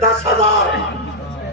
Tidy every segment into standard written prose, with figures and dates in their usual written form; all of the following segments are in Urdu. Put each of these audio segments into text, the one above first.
10,000,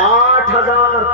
8,000।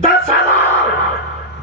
10,000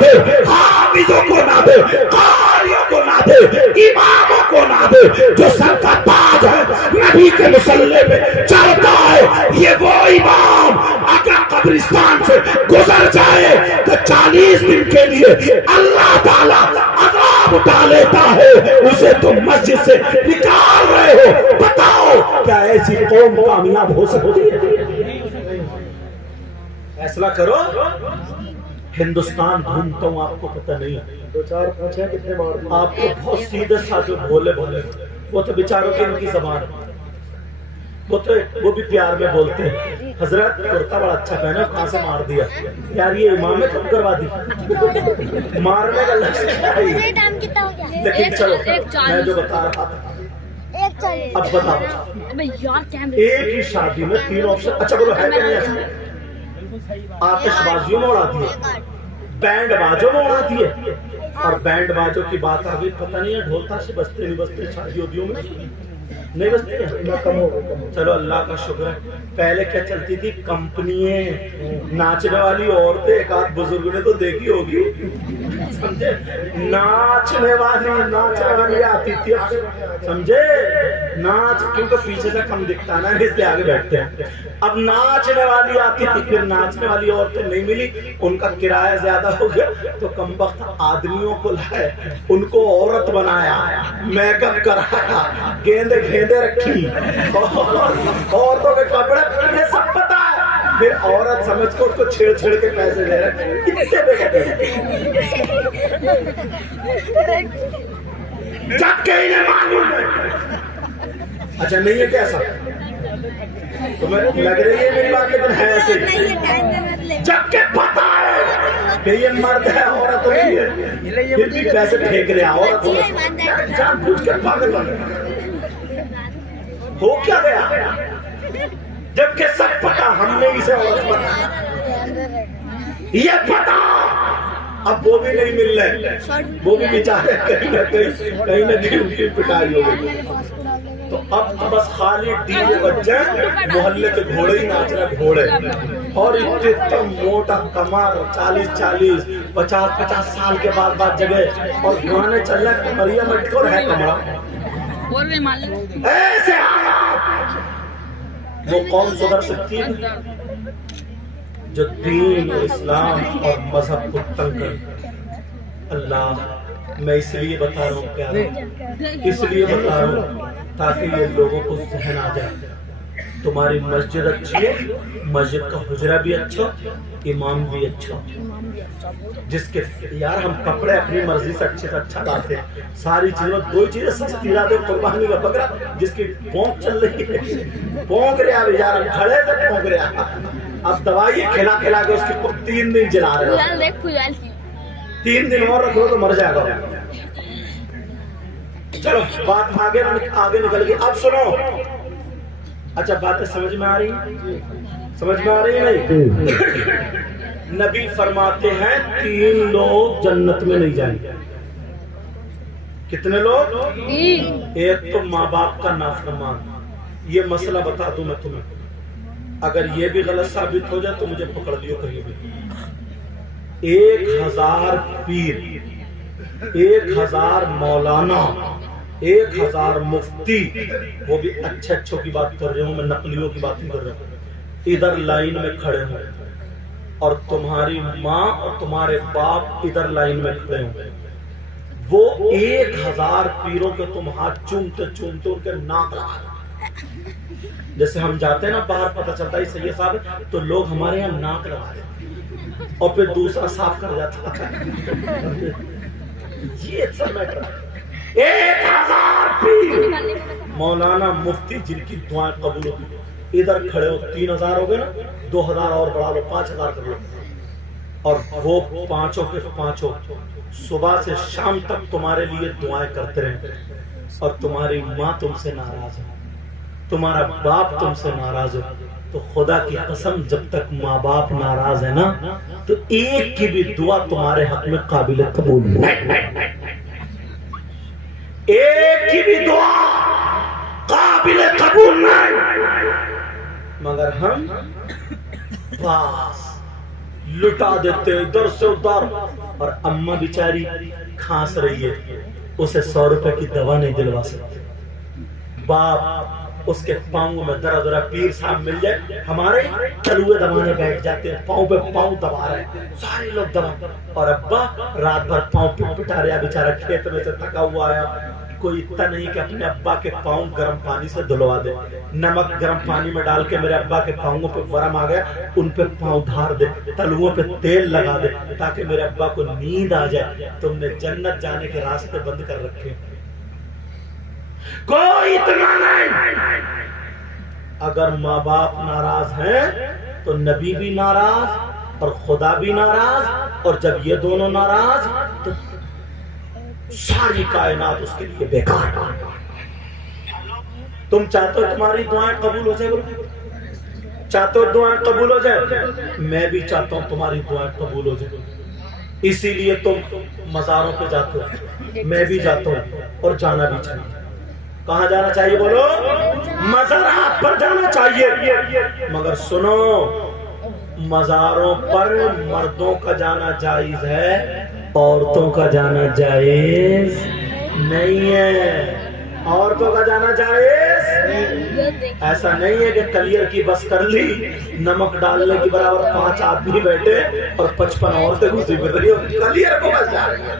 دے, حافظوں کو نہ دے, قاریوں کو نہ دے, اماموں کو نہ دے. جو سر کا تاج ہے نبی کے مصلی پہ چڑھتا ہے, یہ وہ امام اگر قبرستان سے گزر جائے تو 40 دن کے لیے اللہ تعالیٰ عذاب اٹھا لیتا ہے, اسے تم مسجد سے نکال رہے ہو. بتاؤ کیا ایسی قوم کامیاب ہو سکتی ہے؟ فیصلہ کرو. ہندوستان گھومتا ہوں, آپ کو پتہ نہیں ہے, 2-4 پوچھے کتنے مار آپ کو بہت سیدھے ساتھ بھولے بھولے, وہ تو بیچاروں کی ان کی زبان, وہ بھی پیار میں بولتے ہیں. حضرت کرتا بڑا اچھا پہنا, کہاں سے مار دیا یار, یہ امام نے کم کروا دی, مارنے کا لفظ کیا ہے. لیکن چلو میں جو بتا رہا تھا, اب بتاؤ ایک ہی شادی میں 3 آپشن. اچھا بولو ہے کہ نہیں ایسا؟ آتش بازیوں میں اڑاتی ہے, بینڈ باجوں میں اڑاتی ہے, اور بینڈ باجوں کی بات آ گئی, پتہ نہیں ہے ڈھول تاشے بجتے نہیں بجتے شادی ودیوں میں نہیں بجتے ہیں. چلو اللہ کا شکر ہے. پہلے کیا چلتی تھی, کمپنیاں, ناچنے والی عورتیں, ایک آدھ بزرگ نے تو دیکھی ہوگی, سمجھے, ناچنے والی آتی تھی, سمجھے, ناچ, کیونکہ پیچھے سے کم دکھتا ہے نا اس لیے آگے بیٹھتے ہیں. اب ناچنے والی آتی تھی, پھر ناچنے والی عورتیں نہیں ملی, ان کا کرایہ زیادہ ہو گیا, تو کم وقت آدمیوں کو لائے, ان کو عورت بنایا, میک اپ کرایا, گیندے گھیندے رکھی, عورتوں کے کپڑے پہنے, سب پتا ہے. پھر عورت سمجھ کو اس کو چھیڑ چھیڑ کے پیسے دے رہے, جب کہ انہیں معلوم ہے. اچھا نہیں ہے کیسا, تمہیں لگ رہی ہے میری بات, لیکن ہے ایسے, جب کہ پتا ہے کہ یہ مرد ہے عورت نہیں ہے, پھر بھی پیسے پھینک رہے, عورت جان بوجھ کر پاگل بن رہے. ہو کیا گیا, جبکہ سب پتا, ہم نے اسے عورت بنایا, یہ پتا. اب وہ بھی نہیں مل رہے, وہ بھی بیچارے کہیں نہ کہیں ان کی پٹائی ہو گئی. تو اب بس خالی ڈی جے بج جائے, محلے کے گھوڑے ہی ناچ رہے, گھوڑے, اور اتنا موٹا کمر, 40-50 سال کے بعد جگہ, اور گانے چل رہے, مریم اٹکور ہے کمرہ, ایسے حالات. وہ قوم سدھر سکتی ہے جو دین اور اسلام اور مذہب کو تنگ کرے. اللہ, میں اس لیے بتا رہا ہوں پیارے, اس لیے بتا رہا ہوں تاکہ یہ لوگوں کو ذہن آ جائے. تمہاری مسجد اچھی ہے, مسجد کا حجرہ بھی اچھا, امام بھی اچھا, جس کے یار ہم کپڑے اپنی مرضی سے اچھے سے اچھا لاتے ہیں, ساری چیزیں, 2 چیزیں سستی لاتے, قربانی کا بکرا جس کی پونک چل رہی ہے, پونک رہا یار, کھڑے سے پونک رہا, اب دوائی کھلا کھلا کے اس کی 3 دن جلا رہے ہو, 3 دن اور رکھو تو مر جائے گا. چلو بات آگے نکل گئی. اب سنو, اچھا باتیں سمجھ میں آ رہی ہیں, سمجھ میں آ رہی ہے نہیں؟ نبی فرماتے ہیں 3 لوگ جنت میں نہیں جائیں گے. کتنے لوگ؟ ایک تو ماں باپ کا نافرمان. یہ مسئلہ بتا دوں میں تمہیں, اگر یہ بھی غلط ثابت ہو جائے تو مجھے پکڑ لیو کہیں بھی. 1000 پیر, 1000 مولانا, 1000 مفتی, وہ بھی اچھے اچھوں کی بات کر رہے ہوں, میں نقلیوں کی بات نہیں کر رہا ہوں, ادھر لائن میں کھڑے ہوں, اور تمہاری ماں اور تمہارے باپ ادھر لائن میں کھڑے ہوں. وہ 1000 پیروں کے تم ہاتھ چومتے چومتے ان کے ناک لگا, جیسے ہم جاتے ہیں نا باہر, پتہ چلتا ہے سید صاحب, تو لوگ ہمارے یہاں ناک لگا دیتے اور پھر دوسرا صاف کر جاتا ہے. یہ اچھا میٹر ہے. 1000 پیر, مولانا, مفتی, جن کی دعائیں قبول ہوتی, ادھر کھڑے ہو. 3000 ہو گئے نا, 2000 اور بڑھا لو, 5000 کر لو, اور وہ پانچوں کے پانچوں صبح سے شام تک تمہارے لیے دعائیں کرتے رہیں, اور تمہاری ماں تم سے ناراض ہے, تمہارا باپ تم سے ناراض ہے, تو خدا کی قسم جب تک ماں باپ ناراض ہے نا, تو ایک کی بھی دعا تمہارے حق میں قابل قبول نہیں, ایک کی بھی دعا قابل قبول نہیں. مگر ہم بس لٹا دیتے ادھر سے ادھر. اور اماں بیچاری کھانس رہی ہے, اسے 100 روپے کی دوا نہیں دلوا سکتے. باپ اس کے پاؤں میں درد رہا, پیر صاحب مل جائے, ہمارے تلوے دبانے بیٹھ جاتے ہیں, پاؤں پہ پاؤں دبا رہے ہیں سارے لوگ دبا, اور ابا رات بھر پاؤں پٹ پٹا رہا بیچارہ, کھیت میں سے تھکا ہوا آیا, کوئی اتنا نہیں کہ اپنے ابا کے پاؤں گرم پانی سے دھلوا دے, نمک گرم پانی میں ڈال کے میرے ابا کے پاؤں پہ ورم آ گیا, ان پہ پاؤں دھار دے, تلووں پہ تیل لگا دے تاکہ میرے ابا کو نیند آ جائے. تم نے جنت جانے کے راستے بند کر رکھے, کوئی اتنا نہیں. اگر ماں باپ ناراض ہیں تو نبی بھی ناراض اور خدا بھی ناراض, اور جب یہ دونوں ناراض تو ساری کائنات اس کے لیے بیکار. تم چاہتے ہو تمہاری دعائیں قبول ہو جائے, چاہتے ہو دعائیں قبول ہو جائے, میں بھی چاہتا ہوں تمہاری دعائیں قبول ہو جائے, اسی لیے تم مزاروں پہ جاتے ہو, میں بھی جاتا ہوں اور جانا بھی چاہیے. کہاں جانا چاہیے بولو؟ مزارات پر جانا چاہیے, مگر سنو, مزاروں پر مردوں کا جانا جائز ہے, عورتوں کا جانا جائز نہیں ہے. عورتوں کا جانا جائز ایسا نہیں ہے کہ کلیئر کی بس کر لی, نمک ڈالنے کی برابر 5 آدمی بیٹھے اور 55 عورتیں گھسی پھر رہی ہو, کلیئر کو بس جا رہی ہے.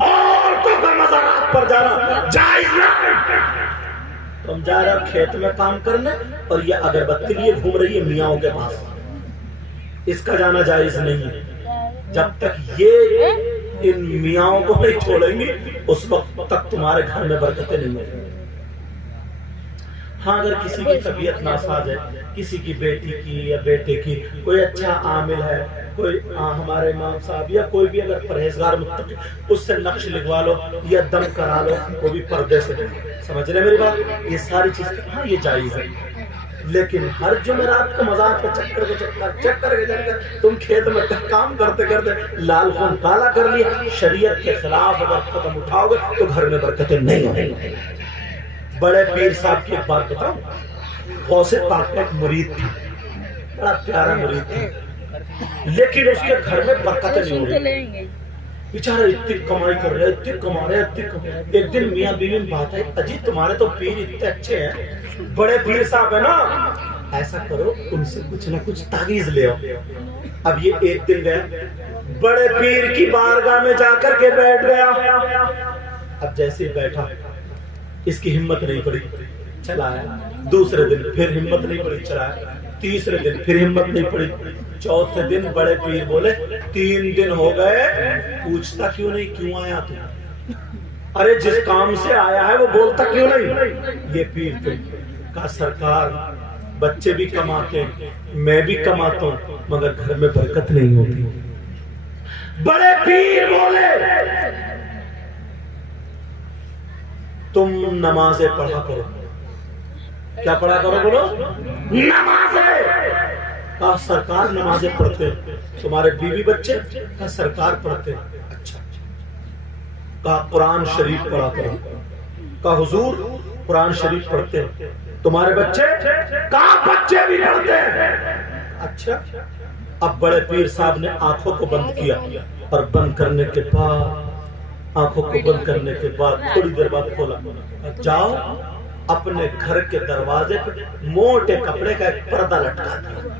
عورتوں کا مزارات پر جانا جائز نہیں. تم جا رہے ہو کھیت میں کام کرنے اور یہ اگربتی لیے گھوم رہی ہے میاں کے پاس, اس کا جانا جائز نہیں ہے. جب تک یہ ان میاں کو نہیں چھوڑیں گے اس وقت تک تمہارے گھر میں برکتیں نہیں ہوں. ہاں اگر کسی کی طبیعت ناساز ہے, کسی کی بیٹی کی یا بیٹے کی, کوئی اچھا عامل ہے, کوئی ہمارے امام صاحب یا کوئی بھی اگر پرہیزگار متقی, اس سے نقش لگوا لو یا دم کرا لو, وہ بھی پردے سے. سمجھ رہے میری بات؟ یہ ساری چیزیں ہاں یہ جائز ہے, لیکن ہر جمعرات کو مزار پہ چکر کے تم کھیت میں کام کرتے کرتے لال خون کالا کر لیا, شریعت کے خلاف اگر قدم اٹھاؤ گے تو گھر میں برکتیں نہیں ہوں گی. بڑے پیر صاحب کی ایک بات بتاؤں, غوث پاک کا ایک مرید تھی, بڑا پیارا مرید تھا, لیکن اس کے گھر میں برکتیں نہیں ہو رہی. بیچارہ اتنی کمائی کر رہے, اتنی کما رہے, اتنی کما. ایک دن میاں بیوی میں بات ہے, اجی تمہارے تو پیر اتنے اچھے ہیں, بڑے پیر صاحب ہے نا, ایسا کرو ان سے کچھ نہ کچھ تعویذ لے آؤ. اب یہ ایک دن گیا, بڑے پیر کی بارگاہ میں جا کر کے بیٹھ گیا. اب جیسے ہی بیٹھا اس کی ہمت نہیں پڑی, چلا آیا. دوسرے دن پھر ہمت نہیں پڑی, چلا آیا. تیسرے دن پھر ہمت نہیں پڑی. چوتھے دن بڑے پیر بولے 3 دن ہو گئے, پوچھتا کیوں نہیں کیوں آیا تو؟ ارے جس کام سے آیا ہے وہ بولتا کیوں نہیں؟ یہ پیر تھے. کہا سرکار بچے بھی کماتے ہیں, میں بھی کماتا ہوں, مگر گھر میں برکت نہیں ہوتی. بڑے پیر بولے تم نمازیں پڑھا کرو. کیا پڑھا کرو بولو؟ نمازیں. کہا سرکار نمازیں پڑھتے, تمہارے بیوی بچے؟ کہا سرکار پڑھتے. اچھا. کہا قرآن شریف پڑھا کرو. کہا حضور قرآن شریف پڑھتے, تمہارے بچے؟ کہا بچے بھی پڑھتے. اچھا. اب بڑے پیر صاحب نے آنکھوں کو بند کیا, اور بند کرنے کے بعد آنکھوں کو بند کرنے کے بعد تھوڑی دیر بعد کھولا. جاؤ اپنے گھر کے دروازے پہ موٹے کپڑے کا ایک پردہ لٹکا دیا.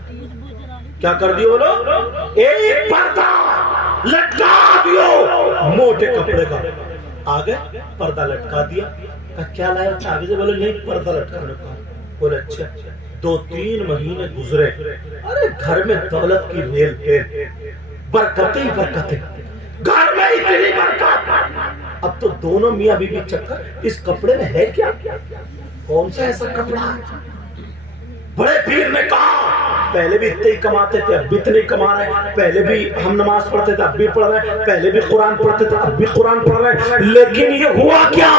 کیا کر دیو بولو؟ ایک پردہ لٹکا دیو موٹے کپڑے کا. آگے پردہ لٹکا دیا. کیا لایا تعویذ؟ بولے نہیں پردہ لٹکانے کا. بولے اچھا. 2-3 مہینے گزرے, ارے گھر میں دولت کی ریل پھیل, برکتیں ہی برکتیں, گھر میں اتنی برکت. اب تو دونوں میاں بیوی چکر, اس کپڑے میں ہے کیا, کون سا ایسا کپڑا؟ بڑے پیر نے کہا پہلے بھی اتنے ہی کماتے تھے, اب بھی اتنے ہی کما رہے. پہلے بھی ہم نماز پڑھتے تھے, اب بھی پڑھ رہے. پہلے بھی قرآن پڑھتے تھے, اب بھی قرآن پڑھ رہے. لیکن یہ ہوا کیا,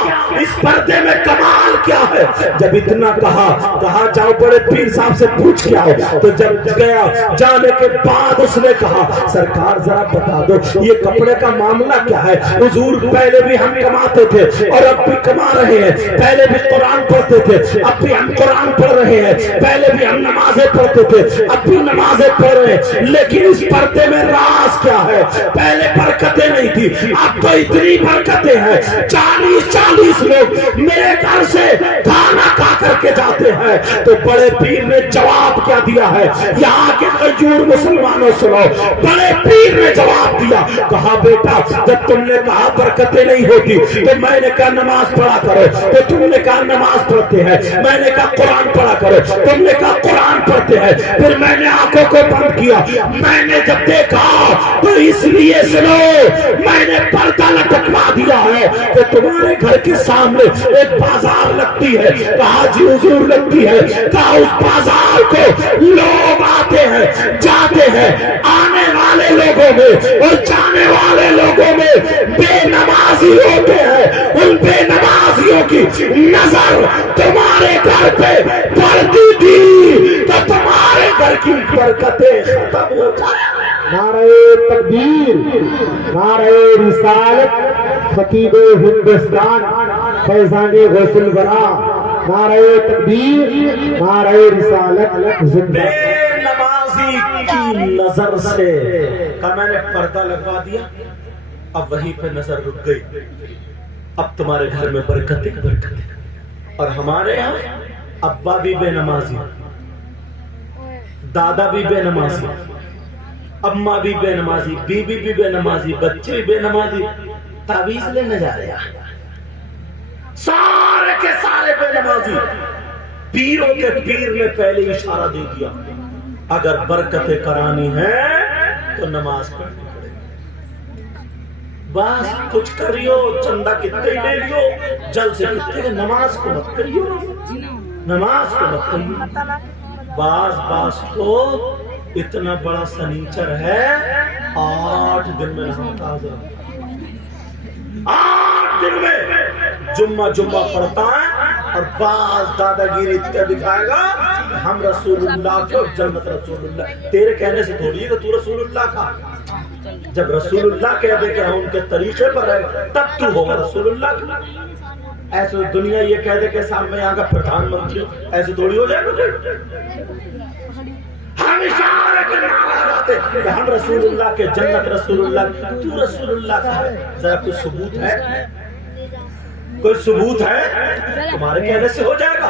اس پردے میں کمال کیا ہے؟ جب اتنا کہا جاؤ بڑے پیر صاحب سے پوچھ کے آؤ. تو جب گیا, جانے کے بعد اس نے کہا سرکار ذرا بتا دو یہ کپڑے کا معاملہ کیا ہے؟ حضور پہلے بھی ہم کماتے تھے اور اب بھی کما رہے ہیں. پہلے بھی قرآن پڑھتے تھے, اب بھی ہم قرآن پڑھ رہے ہیں. پہلے بھی ہم نمازیں پڑھتے تھے, اب بھی نمازیں پڑھ رہے، لیکن اس پردے میں راز کیا ہے؟ پہلے برکتیں نہیں تھی، اب تو اتنی برکتیں ہیں، 40 لوگ میرے گھر سے کھانا کھا کر کے جاتے ہیں۔ تو بڑے پیر نے جواب کیا دیا ہے؟ یہاں کے غیور مسلمانوں سنو، بڑے پیر نے جواب دیا، کہا بیٹا جب تم نے کہا برکتیں نہیں ہوتی تو میں نے کہا نماز پڑھا کرو، تو تم نے کہا نماز پڑھتے ہیں، میں نے کہا قرآن پڑھا کرو، تم نے کہا قرآن پڑھتے ہیں، پھر میں نے آنکھوں کو بند کیا، میں نے جب دیکھا تو اس لیے سنو میں نے پردہ لٹکوا دیا ہے کہ تمہارے گھر کے سامنے ایک بازار لگتی ہے، کہا جی حضور لگتی ہے، کہا اس بازار کو لوگ آتے ہیں جاتے ہیں، آنے والے لوگوں میں اور جانے والے لوگوں میں بے نمازی ہوتے ہیں، ان بے نمازیوں کی نظر تمہارے گھر پہ پڑتی تھی تو تمہارے گھر کی برکتیں ختم ہو جائیں۔ نعرہ تکبیر، نعرہ رسالت، خطیب ہندوستان فیضان غوث الورا، نعرہ تکبیر، نعرہ رسالت زندہ۔ بے نمازی کی نظر سے کہ میں نے پردہ لگوا دیا، اب وہیں پہ نظر رک گئی، اب تمہارے گھر میں برکتیں برکتیں۔ اور ہمارے یہاں ابا بھی بے نمازی، دادا بھی بے نمازی، اماں بھی بے نمازی، بیوی بھی بے نمازی، بچے بھی بے نمازی، تعویذ لینے جا رہے ہیں، سارے کے سارے بے نمازی۔ پیروں کے پیر نے پہلے اشارہ دے دیا، اگر برکتیں کرانی ہیں تو نماز پڑھنی پڑے گی، بس کچھ کریو، چندہ کتنے لے لیو، جل سے کتنے، نماز کو مت کریو، نماز کو مت کریو۔ باز تو اتنا بڑا سنیچر ہے، 8 دن میں نماز حاضر، 8 دن میں جمعہ پڑھتا ہے، اور بعض دادا گیری اتنا دکھائے گا ہم رسول اللہ کے اور جنت رسول اللہ۔ تیرے کہنے سے تھوڑی ہے کہ تو رسول اللہ کا، جب رسول اللہ کہہ دے کہ ہم ان کے طریقے پر ہے تب تو ہوگا رسول اللہ کا۔ ایسے دنیا یہ کہہ دے کہ صاحب میں یہاں کا پردھان منتری ہوں، ایسے تھوڑی ہو جائے گا۔ ہم اشارے کے نعرہ لگاتے کہ ہم رسول اللہ کے، جنت رسول اللہ، تو رسول اللہ کا ہے، ذرا کوئی ثبوت ہے؟ کوئی ثبوت ہے؟ تمہارے کہنے سے ہو جائے گا؟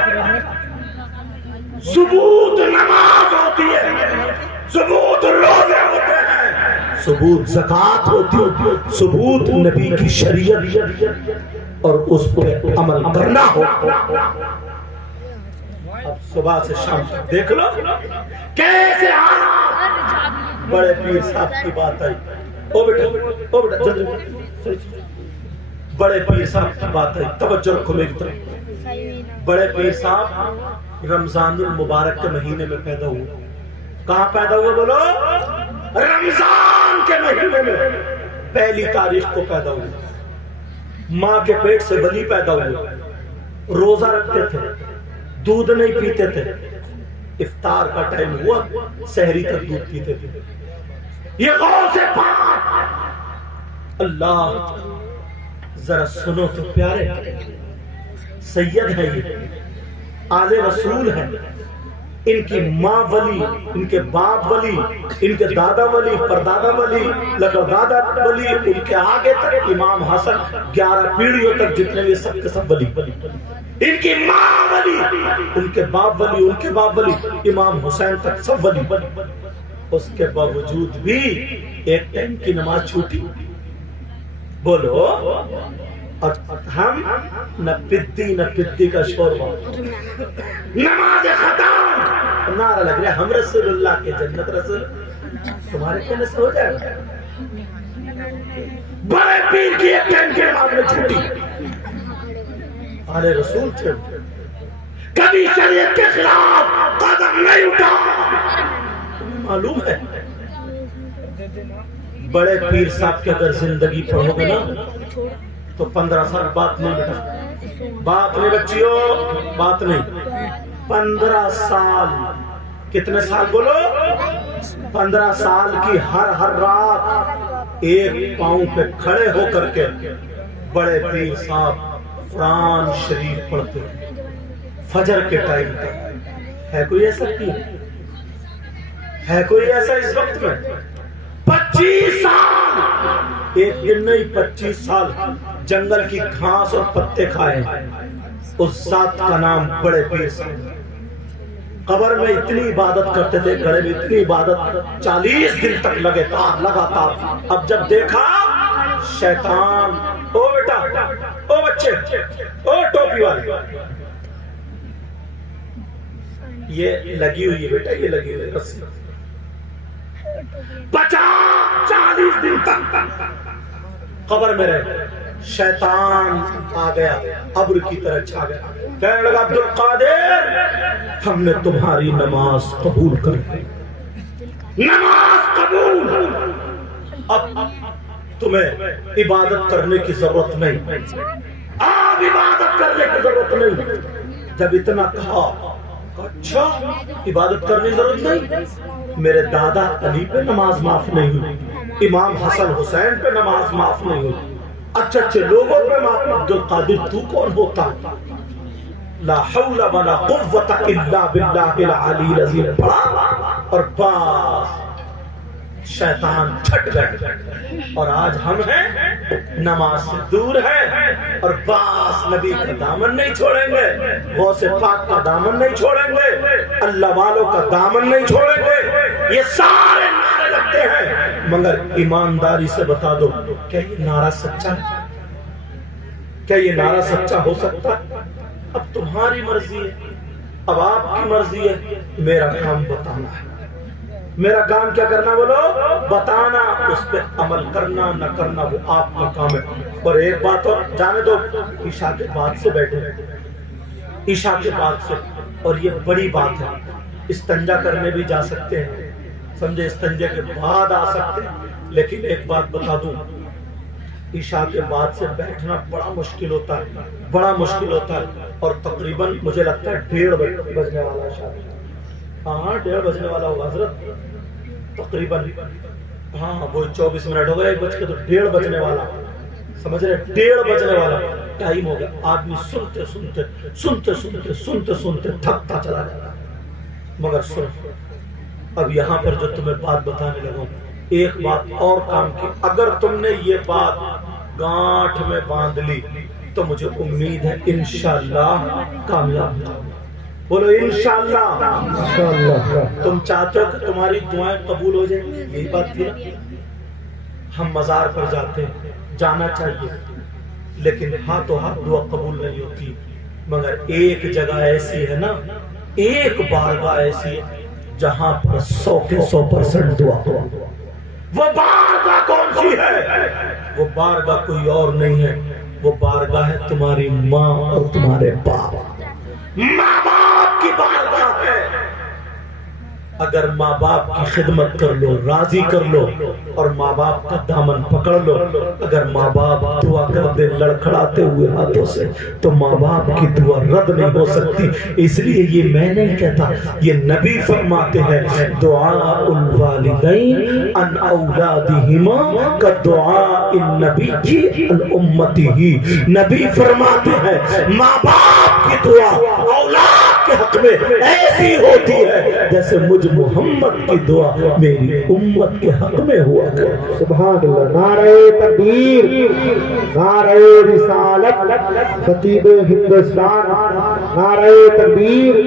ثبوت نماز ہوتی ہے، ثبوت روزے ہوتے ہیں، ثبوت زکات ہوتی ہے، ثبوت نبی کی شریعت اور اس پہ عمل کرنا ہو۔ اب صبح سے شام تک دیکھ لو کیسے حالات۔ بڑے پیر صاحب کی بات آئی، او بیٹا جلدی، بڑے پیر صاحب کی بات آئی، توجہ رکھو میری طرف۔ بڑے پیر صاحب رمضان المبارک کے مہینے میں پیدا ہوئے۔ کہاں پیدا ہوئے بولو؟ رمضان کے مہینے میں، 1 تاریخ کو پیدا ہوئے۔ ماں کے پیٹ سے ولی پیدا ہوئے، روزہ رکھتے تھے، دودھ نہیں پیتے تھے، افطار کا ٹائم ہوا سحری تک دودھ پیتے تھے۔ یہ غوث پاک اللہ، ذرا سنو تو پیارے، سید ہے، یہ آل رسول ہے، ان کی ماں ولی، ان کے باپ ولی، ان کے دادا ولی، پردادا ولی، لقدادا ولی، ان کے آگے تک امام حسن، 11 پیڑھیوں تک جتنے بھی سب کے سب ولی، ان کی ماں ولی، ان کے باپ ولی، ان کے باپ ولی، امام حسین تک سب ولی۔ اس کے باوجود بھی ایک ٹائم کی نماز چھوٹی، بولو، اور ہم نہ پدی کا شوربہ، نماز ختم، نعرہ لگ رہا ہے ہم رسول اللہ کے، جنت رسول، تمہارے کہنے سے ہو جائے گا؟ بڑے پیر کی ایک ٹائم کی نماز میں چھوٹی، آل رسول تھے، کبھی شریعت کے خلاف قدم نہیں اٹھا، معلوم ہے۔ بڑے پیر صاحب کی اگر زندگی پڑھو گے نا تو 15 سال بات نہیں بیٹا، بات نہیں بچیوں، بات نہیں، 15 سال، کتنے سال بولو؟ 15 سال کی ہر رات ایک پاؤں پہ کھڑے ہو کر کے بڑے پیر صاحب قرآن شریف پڑھتے فجر کے ٹائم تک۔ ہے کوئی ایسا کی؟ ہے کوئی ایسا اس وقت میں؟ 25 سال، ایک دن نہیں 25 سال جنگل کی گھاس اور پتے کھائے. اس ذات کا نام بڑے پیر صاحب. قبر میں اتنی عبادت کرتے تھے، گھر میں اتنی عبادت 40 دن تک لگاتار. اب جب دیکھا شیطان، او بیٹا، او بچے، او ٹوپی والے، یہ لگی ہوئی ہے بیٹا، یہ لگی ہوئی ہے 50-40 دن تک قبر میں رہے. شیطان آ گیا، ابر کی طرح چھا گیا، کہنے لگا عبد القادر ہم نے تمہاری نماز قبول کر لی، نماز قبول، اب تمہیں عبادت کرنے کی ضرورت نہیں، اب عبادت کرنے کی ضرورت نہیں. جب اتنا کہا، اچھا عبادت کرنے کی ضرورت نہیں؟ میرے دادا علی پہ نماز معاف نہیں ہوئی، امام حسن حسین پہ نماز معاف نہیں ہوئی، اچھے اچھے لوگوں پہ معاف. عبد القادر تو کون ہوتا؟ لا حول ولا قوت الا باللہ العلی العظیم پڑھا اور بس شیطان چھٹ گئے. اور آج ہم ہیں نماز سے دور ہے اور بس نبی کا دامن نہیں چھوڑیں گے، غوث پاک کا دامن نہیں چھوڑیں گے، اللہ والوں کا دامن نہیں چھوڑیں گے. یہ سارے نعرے لگتے ہیں، مگر ایمانداری سے بتا دو کیا یہ نعرہ سچا ہے؟ کیا یہ نعرہ سچا ہو سکتا ہے؟ اب تمہاری مرضی ہے، اب آپ کی مرضی ہے. میرا کام بتانا ہے. میرا کام کیا کرنا؟ بولو بتانا، اس پہ عمل کرنا نہ کرنا وہ آپ کا کام ہے. اور ایک بات اور جانے دو، عشاء کے بعد سے بیٹھے، عشاء کے بعد سے، اور یہ بڑی بات ہے. استنجا کرنے بھی جا سکتے ہیں، سمجھے، استنجا کے بعد آ سکتے ہیں. لیکن ایک بات بتا دوں، عشاء کے بعد سے بیٹھنا بڑا مشکل ہوتا ہے، بڑا مشکل ہوتا ہے. اور تقریباً مجھے لگتا ہے 1:30 بجنے والا ہے شاید. ہاں 1:30 بجنے والا ہوگا حضرت، تقریباً. ہاں وہ 24 منٹ ہو گئے، 1 بج کے تو 1:30 بجنے والا، سمجھ رہے، 1:30 بجنے والا ٹائم ہو گیا. آدمی سنتے سنتے سنتے سنتے سنتے سنتے تھکتا چلا جاتا. مگر سن، اب یہاں پر جو تمہیں بات بتانے لگا، ایک بات اور کام کی. اگر تم نے یہ بات گانٹھ میں باندھ لی تو مجھے امید ہے انشاءاللہ کامیاب ہو. بولو انشاءاللہ. تم چاہتے ہو کہ تمہاری دعائیں قبول ہو جائیں، یہی بات تھی نا. ہم مزار پر جاتے ہیں، جانا چاہیے، لیکن ہاتھوں ہاتھ دعا قبول نہیں ہوتی. مگر ایک جگہ ایسی ہے نا، ایک بارگاہ ایسی ہے جہاں پر 100% دعا ہوا. وہ بارگاہ کون سی ہے؟ وہ بارگاہ کوئی اور نہیں ہے، وہ بارگاہ ہے تمہاری ماں اور تمہارے باپ. ماں باپ کی بارگاہ ہے. اگر ماں باپ کی خدمت کر لو، راضی کر لو اور ماں باپ کا دامن پکڑ لو. اگر ماں باپ دعا کر دے لڑکھڑاتے ہوئے ہاتھوں سے تو ماں باپ کی دعا رد نہیں ہو سکتی. اس لیے یہ میں نہیں کہتا، یہ نبی فرماتے ہیں دعاء الوالدین عن اولادہما کدعاء النبی عن امتہ. نبی فرماتے ہیں ماں باپ کی دعا اولاد کے حق میں ایسی ہوتی ہے جیسے مجھ محمد کی دعا میری امت کے حق میں ہوا کرے. سبحان اللہ. نعرہ تکبیر، نعرہ رسالت، خطیب ہندوستان، نعرہ تکبیر،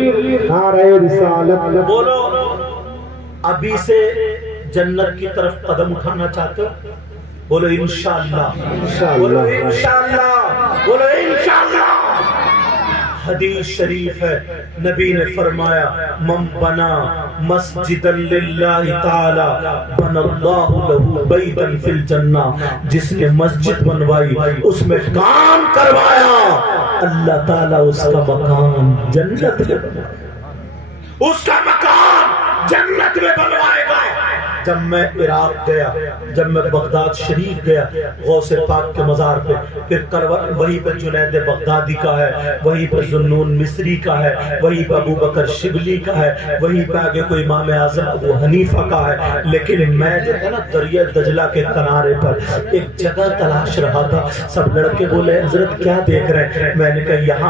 نعرہ رسالت. بولو ابھی سے جنت کی طرف قدم اٹھانا چاہتے ہو؟ بولو انشاءاللہ. بولو انشاءاللہ. بولو انشاءاللہ. حدیث شریف ہے، نبی نے فرمایا من بنا مسجدا للہ تعالی بن اللہ لہ بیتا فی الجنہ. جس نے مسجد بنوائی، اس میں کام کروایا، اللہ تعالیٰ اس کا مکان جنت میں بنوائے. اس کا مکان جنت میں بنوائے گا. جب میں عراق گیا، جب میں بغداد شریف گیا، غوث پاک کے مزار پہ، پھر وہیں پہ جنید بغدادی کا ہے، وہیں پہ ذوالنون مصری کا ہے، وہیں پہ ابو بکر شبلی کا ہے، وہیں پہ آگے کوئی امام اعظم ابو حنیفہ کا ہے. لیکن میں جو ہے نا دریا دجلہ کے کنارے پر ایک جگہ تلاش رہا تھا. سب لڑکے بولے حضرت کیا دیکھ رہے ہیں؟ میں نے کہا یہاں